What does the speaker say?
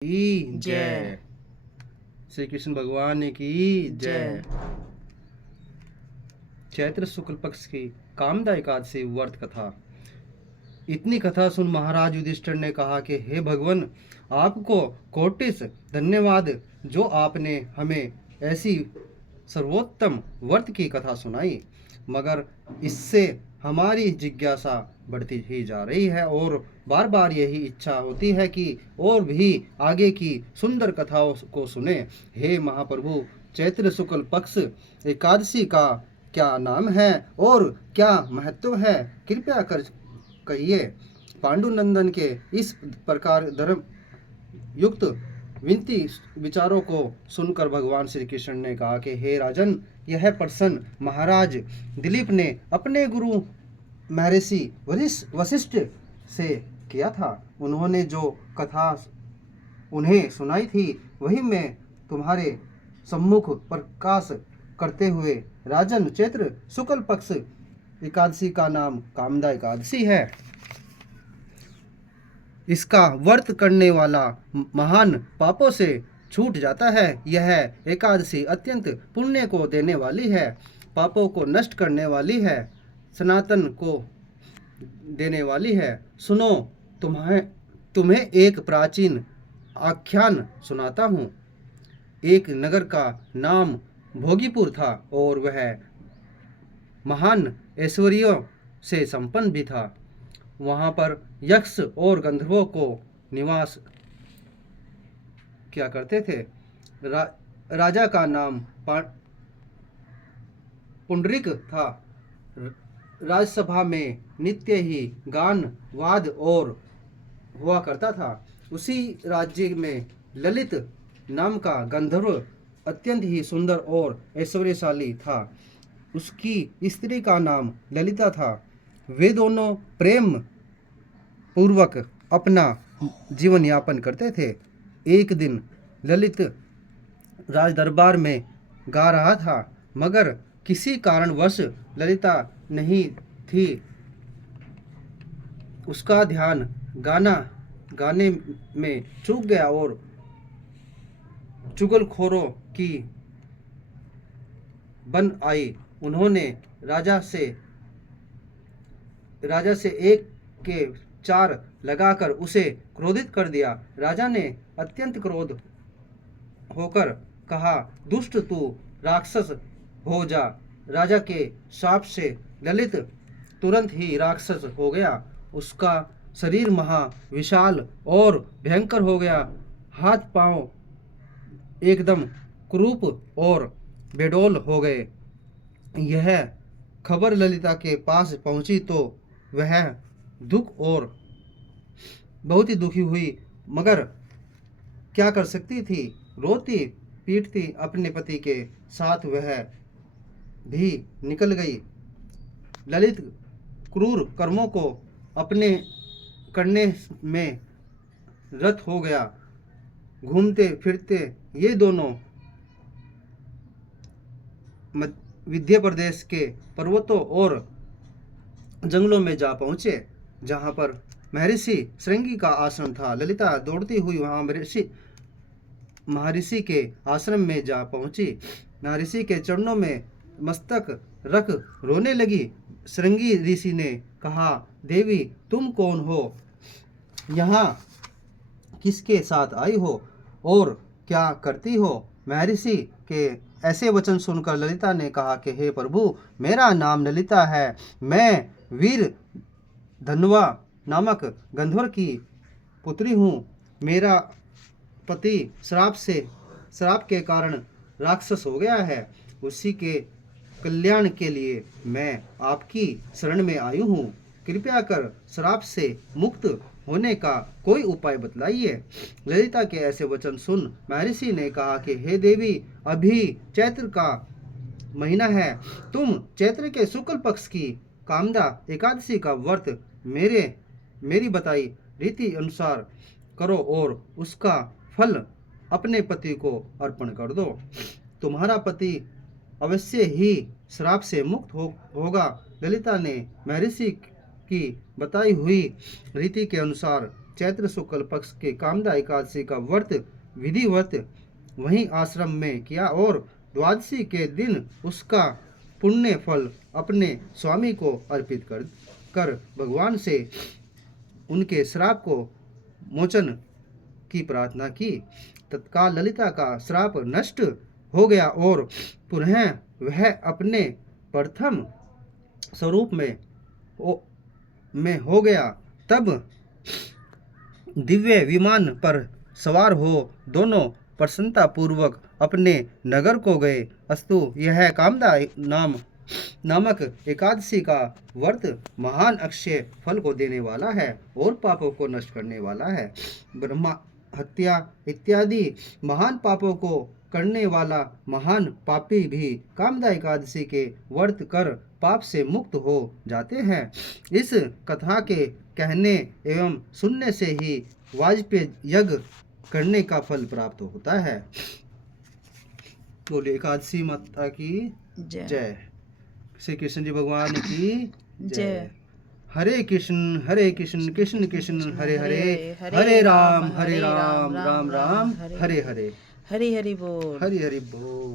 की जय। जय। श्री कृष्ण भगवान की जय। जय। चैत्र शुक्ल पक्ष की कामदा एकादशी व्रत कथा। इतनी कथा सुन महाराज युधिष्ठिर ने कहा कि हे भगवान, आपको कोटिस धन्यवाद जो आपने हमें ऐसी सर्वोत्तम व्रत की कथा सुनाई। मगर इससे हमारी जिज्ञासा बढ़ती ही जा रही है और बार बार यही इच्छा होती है कि और भी आगे की सुंदर कथाओं को सुने। हे महाप्रभु, चैत्र शुक्ल पक्ष एकादशी का क्या नाम है और क्या महत्व है, कृपया कर कहिए। पांडुनंदन के इस प्रकार धर्म युक्त विनती विचारों को सुनकर भगवान श्री कृष्ण ने कहा कि हे राजन, यह प्रश्न महाराज दिलीप ने अपने गुरु महर्षि वशिष्ठ से किया था। उन्होंने जो कथा उन्हें सुनाई थी वही मैं तुम्हारे सम्मुख प्रकाश करते हुए। राजन, चैत्र शुक्ल पक्ष एकादशी का नाम कामदा एकादशी है। इसका व्रत करने वाला महान पापों से छूट जाता है। यह एकादशी अत्यंत पुण्य को देने वाली है, पापों को नष्ट करने वाली है, सनातन को देने वाली है। सुनो, तुम्हें एक प्राचीन आख्यान सुनाता हूँ। एक नगर का नाम भोगीपुर था और वह महान ऐश्वर्यों से संपन्न भी था। वहाँ पर यक्ष और गंधर्वों को निवास किया करते थे। राजा का नाम पुंडरीक था। राजसभा में नित्य ही गान वाद और हुआ करता था। उसी राज्य में ललित नाम का गंधर्व अत्यंत ही सुंदर और ऐश्वर्यशाली था। उसकी स्त्री का नाम ललिता था। वे दोनों प्रेम पूर्वक अपना जीवन यापन करते थे। एक दिन ललित राज दरबार में गा रहा था, मगर किसी कारणवश ललिता नहीं थी। उसका ध्यान गाने में चूक गया और चुगलखोरों की बन आई। उन्होंने राजा से एक के चार लगाकर उसे क्रोधित कर दिया। राजा ने अत्यंत क्रोध होकर कहा, दुष्ट, तू राक्षस हो जा। राजा के शाप से ललित तुरंत ही राक्षस हो गया। उसका शरीर महा विशाल और भयंकर हो गया। हाथ पांव एकदम कुरूप और बेडौल हो गए। यह खबर ललिता के पास पहुंची तो वह दुख और बहुत ही दुखी हुई, मगर क्या कर सकती थी। रोती पीटती अपने पति के साथ वह भी निकल गई। ललित क्रूर कर्मों को अपने करने में रत हो गया। घूमते फिरते ये दोनों विंध्य प्रदेश के पर्वतों और जंगलों में जा पहुंचे, जहां पर महर्षि श्रृंगी का आश्रम था। ललिता दौड़ती हुई वहां महर्षि के आश्रम में जा पहुंची। महर्षि के चरणों में मस्तक रख रोने लगी। श्रृंगी ऋषि ने कहा, देवी, तुम कौन हो? यहाँ किसके साथ आई हो और क्या करती हो? महर्षि के ऐसे वचन सुनकर ललिता ने कहा कि हे प्रभु, मेरा नाम ललिता है। मैं वीर धनवा नामक गंधर्व की पुत्री हूँ। मेरा पति श्राप के कारण राक्षस हो गया है। उसी के कल्याण के लिए मैं आपकी शरण में आई हूँ। कृपया कर श्राप से मुक्त होने का कोई उपाय बतलाइए। ललिता के ऐसे वचन सुन महर्षि ने कहा कि हे देवी, अभी चैत्र का महीना है। तुम चैत्र के शुक्ल पक्ष की कामदा एकादशी का व्रत मेरी बताई रीति अनुसार करो और उसका फल अपने पति को अर्पण कर दो। तुम्हारा पति अवश्य ही श्राप से मुक्त होगा। ललिता ने महर्षि की बताई हुई रीति के अनुसार चैत्र शुक्ल पक्ष के कामदा एकादशी का व्रत विधिवत वहीं आश्रम में किया और द्वादशी के दिन उसका पुण्य फल अपने स्वामी को अर्पित कर भगवान से उनके श्राप को मोचन की प्रार्थना की। तत्काल ललिता का श्राप नष्ट हो गया और पुनः वह अपने प्रथम स्वरूप में हो गया। तब दिव्य विमान पर सवार हो दोनों प्रसन्नता पूर्वक अपने नगर को गए। अस्तु यह कामदा नामक एकादशी का व्रत महान अक्षय फल को देने वाला है और पापों को नष्ट करने वाला है। ब्रह्मा हत्या इत्यादि महान पापों को करने वाला महान पापी भी कामदा एकादशी के व्रत कर पाप से मुक्त हो जाते हैं। इस कथा के कहने एवं सुनने से ही वाजपेय यज्ञ करने का फल प्राप्त होता है। बोलिए एकादशी माता की जय। श्री कृष्ण जी भगवान की जय। हरे कृष्ण कृष्ण कृष्ण हरे हरे, हरे राम राम राम हरे हरे। हरि हरि बोल। हरि हरि बोल।